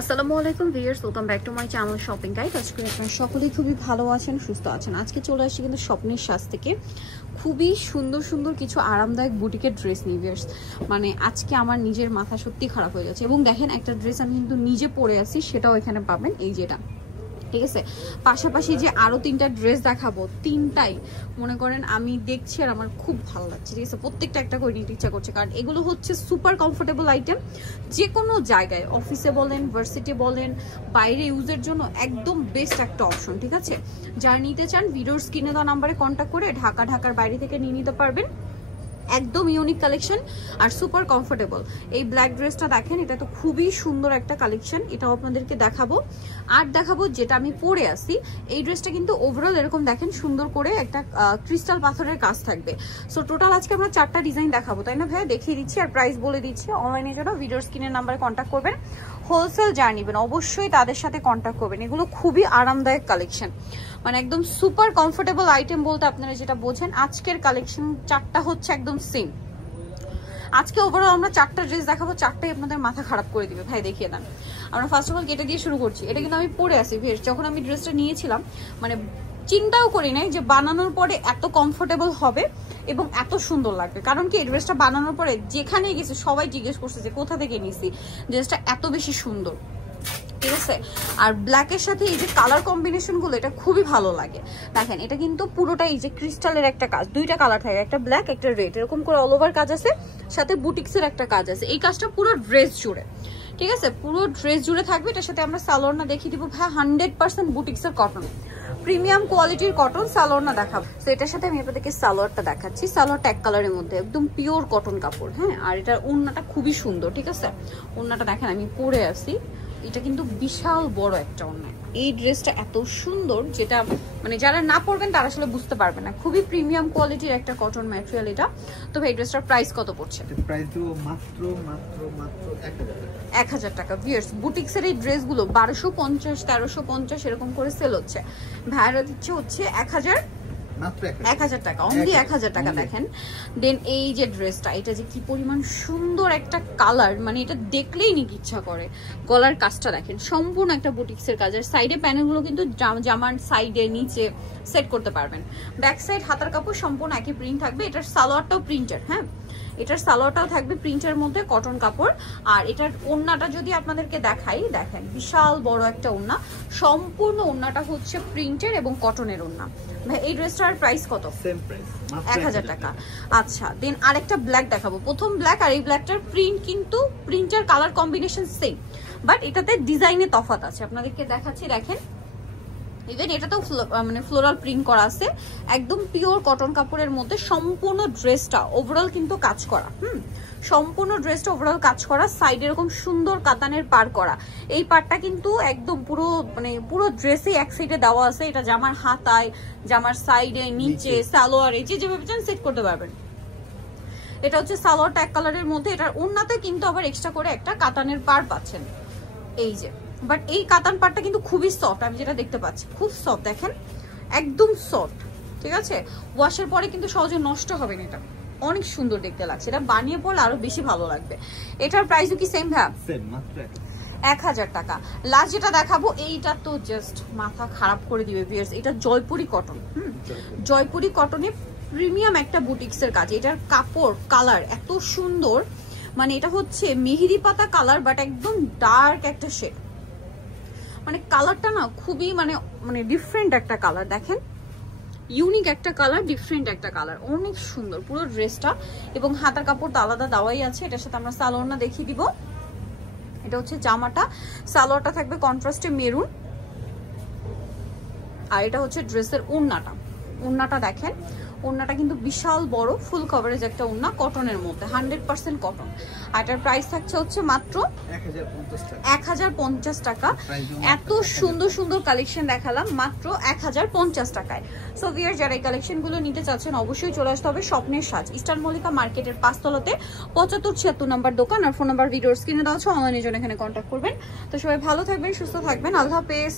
আসসালামু আলাইকুম viewers, welcome back to my channel shopping guide. আজকে আপনারা সকলেই খুবই ভালো আছেন, সুস্থ আছেন। আজকে চলে আসছি কিন্তু স্বপ্নের সাজ থেকে খুবই সুন্দর সুন্দর কিছু আরামদায়ক বুটিকের ড্রেস নিয়ে ভিউয়ার্স। মানে আজকে আমার নিজের মাথা সত্যি খারাপ হয়ে যাচ্ছে। এবং দেখেন একটা ড্রেস আমি কিন্তু নিজে পরে আছি, সেটাও এখানে পাবেন, এই যেটা, ঠিক আছে। পাশাপাশি যে আরো তিনটা ড্রেস দেখাবো, তিনটাই মনে করেন আমি দেখছি আর আমার খুব ভালো লাগছে, ঠিক আছে। প্রত্যেকটা একটা করে নিতে ইচ্ছা করছে, কারণ এগুলো হচ্ছে সুপার কমফোর্টেবল আইটেম। যে কোনো জায়গায়, অফিসে বলেন, ভার্সিটি বলেন, বাইরে ইউজের জন্য একদম বেস্ট একটা অপশন, ঠিক আছে। যারা নিতে চান ভিডিওর স্ক্রিনে দেওয়া নাম্বারে কন্ট্যাক্ট করে ঢাকার বাইরে থেকে নিয়ে নিতে পারবেন। একদম ইউনিক কালেকশন আর সুপার কমফোর্টেবল। এই ব্ল্যাক ড্রেসটা দেখেন, এটা তো খুবই সুন্দর একটা কালেকশন, এটাও আপনাদেরকে দেখাবো। আর দেখাবো যেটা আমি পরে আসি, এই ড্রেসটা কিন্তু ওভারঅল এরকম দেখেন সুন্দর করে একটা ক্রিস্টাল পাথরের কাজ থাকবে। সো টোটাল আজকে আমরা 4টা ডিজাইন দেখাবো, তাই না ভাইয়া? দেখিয়ে দিচ্ছি আর প্রাইস বলে দিচ্ছি। অনলাইনের জন্য ভিডিওর স্ক্রিনের নাম্বারে কন্ট্যাক্ট করবেন। হোলসেল যারা নেবেন অবশ্যই তাদের সাথে কন্ট্যাক্ট করবেন। এগুলো খুবই আরামদায়ক কালেকশন, মানে একদম সুপার কমফোর্টেবল আইটেম বলতে আপনারা যেটা বোঝেন। আজকের কালেকশন 4টা হচ্ছে একদম সেম। আজকে ওভারঅল আমরা 4টা ড্রেস দেখাবো, 4টাই আপনাদের মাথা খারাপ করে দিবে। ভাই দেখিয়ে দেন। আমরা ফার্স্ট অফ অল এটা দিয়ে শুরু করছি। এটা কিন্তু আমি পরে আসি বেশ, যখন আমি ড্রেসটা নিয়েছিলাম মানে চিন্তাও করি নাই যে বানানোর পরে এত কমফোর্টেবল হবে এবং এত সুন্দর লাগবে। কারণ কি, এই ড্রেসটা বানানোর পরে যেখানে গেছে সবাই জিজ্ঞেস করছে যে কোথা থেকে নিছি, ড্রেসটা এত বেশি সুন্দর, ঠিক আছে। আর ব্ল্যাকের সাথে এই যে কালার কম্বিনেশন গুলো, এটা খুবই ভালো লাগে। দেখেন এটা কিন্তু পুরোটাই এই যে ক্রিস্টালের একটা কাজ, দুইটা কালার থাকে, একটা ব্ল্যাক একটা রেড, এরকম করে অল ওভার কাজ আছে, সাথে বুটিক্সের একটা কাজ আছে। এই কাজটা পুরো ড্রেস জুড়ে, ঠিক আছে, পুরো ড্রেস জুড়ে থাকবে। এটার সাথে আমরা সালোয়ারটা দেখিয়ে দিব ভাই, 100% বুটিক্সের কটন, প্রিমিয়াম কোয়ালিটির কটন সালোয়ারটা দেখাবো। তো এটার সাথে আমি আপনাদেরকে সালোয়ারটা দেখাচ্ছি। সালোয়ারটা এক কালারের মধ্যে, একদম পিওর কটন কাপড়, হ্যাঁ। আর এটার ওড়নাটা খুবই সুন্দর, ঠিক আছে। ওড়নাটা দেখেন আমি পরে আসি, এটা কিন্তু বিশাল বড় একটা ওড়না। এই ড্রেসটা এত সুন্দর, যেটা মানে যারা না পরবেন তারা আসলে বুঝতে পারবে না। খুবই প্রিমিয়াম কোয়ালিটির একটা কটন ম্যাটেরিয়াল এটা। তো ভাই ড্রেসটার প্রাইস কত পড়ছে? প্রাইস দিব মাত্র 1000 টাকা। ভিউয়ার্স, বুটিক্সের এই ড্রেসগুলো 1250 1350 এরকম করে সেল হচ্ছে, ভাইরা দিচ্ছে হচ্ছে 1000 টাকা, অনলি 1000 টাকা। দেখেন দেন এই যে ড্রেসটা, এটা যে কি পরিমাণ সুন্দর একটা কালার, মানে এটা দেখলেই নিতে ইচ্ছা করে। গলার কাজটা দেখেন, সম্পূর্ণ একটা বুটিক্সের কাজ। আর সাইডে প্যানেলগুলো কিন্তু জামার সাইডে নিচে সেট করতে পারবেন। ব্যাক সাইড হাতার কাপড় সম্পূর্ণ একই প্রিন্ট থাকবে। এটার সালোয়ারটাও প্রিন্টের, হ্যাঁ, এটার সালোয়ারটাও থাকবে প্রিন্টের মধ্যে, কটন কাপড়। আর এটার ওড়নাটা যদি আপনাদেরকে দেখাই, দেখেন বিশাল বড় একটা ওড়না, সম্পূর্ণ ওড়নাটা হচ্ছে প্রিন্টের এবং কটনের ওড়না। ভাই এই ড্রেসটার প্রাইস কত? সেম প্রাইস, 1000 টাকা। আচ্ছা দেন আরেকটা ব্ল্যাক দেখাবো। প্রথম ব্ল্যাক আর এই ব্ল্যাকটার প্রিন্ট কিন্তু প্রিন্টের কালার কম্বিনেশন সেম, বাট এটাতে ডিজাইনে তফাৎ আছে। আপনাদেরকে দেখাচ্ছি, দেখেন ইভেন এটাতেও মানে ফ্লোরাল প্রিন্ট করা আছে, একদম পিওর কটন কাপড়ের মধ্যে। সম্পূর্ণ ড্রেসটা ওভারঅল কিন্তু কাজ করা, সম্পূর্ণ ড্রেসটা ওভারঅল কাজ করা। সাইড এরকম সুন্দর কাতানের পার করা। এই পারটা কিন্তু একদম পুরো মানে পুরো ড্রেসে এক সাইডে দেওয়া আছে। এটা জামার হাতায়, জামার সাইডে, নিচে, সালোয়ারে যে যেভাবে চান সেট করতে পারবেন। এটা হচ্ছে সালোয়ারটা এক কালারের মধ্যে। এটার ওড়নাতে কিন্তু আবার এক্সট্রা করে একটা কাতানের পার পাচ্ছেন, এই যে। বাট এই কাতান পাটটা কিন্তু খুবই সফট, আমি যেটা দেখতে পাচ্ছি খুব সফট, দেখেন একদম সফট, ঠিক আছে। ওয়াশের পরে কিন্তু সহজে নষ্ট হবে না, এটা অনেক সুন্দর দেখতে লাগছে। এটা বানিয়ে পড়লে আরো বেশি ভালো লাগবে। এটার প্রাইসও কি সেম ভাব? সেম, মাত্র 1000 টাকা। লাস্ট যেটা দেখাবো, এইটা তো জাস্ট মাথা খারাপ করে দিবে ভিউয়ার্স। এটা জয়পুরি কটন, জয়পুরি কটনে প্রিমিয়াম একটা বুটিক্সের কাজ। এটার কাপড় কালার এত সুন্দর, মানে এটা হচ্ছে মেহেদি পাতা কালার, বাট একদম ডার্ক একটা শেড। মানে কালারটা না খুবই মানে ডিফারেন্ট একটা কালার, দেখেন ইউনিক একটা কালার, ডিফারেন্ট একটা কালার, অনেক সুন্দর পুরো ড্রেসটা। এবং হাতার কাপড় তো আলাদা দেওয়াই আছে। এটার সাথে আমরা সালোয়ারটা দেখিয়ে দিব। এটা হচ্ছে জামাটা, সালোয়ারটা থাকবে কন্ট্রাস্টে মেরুন। আর এটা হচ্ছে ড্রেসের ওড়নাটা। ওড়নাটা দেখেন, ওড়নাটা কিন্তু বিশাল বড়, ফুল কভারেজ একটা ওড়না, কটনের মধ্যে, 100% কটন। আর এটার প্রাইস থাকছে হচ্ছে মাত্র 1050 টাকা। এত সুন্দর সুন্দর কালেকশন দেখালাম মাত্র 1050 টাকায়। সো ভিউয়ার, যারা এই কালেকশনগুলো নিতে চাচ্ছেন অবশ্যই চলে আসতে হবে স্বপ্নের সাজ, ইস্টার্ন মল্লিকা মার্কেটের 5 তলাতে 7576 নাম্বার দোকান। আর ফোন নাম্বার ভিডিওর স্ক্রিনে দেওয়া আছে, অনলাইনের জন্য এখানে কন্ট্যাক্ট করবেন। তো সবাই ভালো থাকবেন, সুস্থ থাকবেন, আল্লাহ হাফেজ।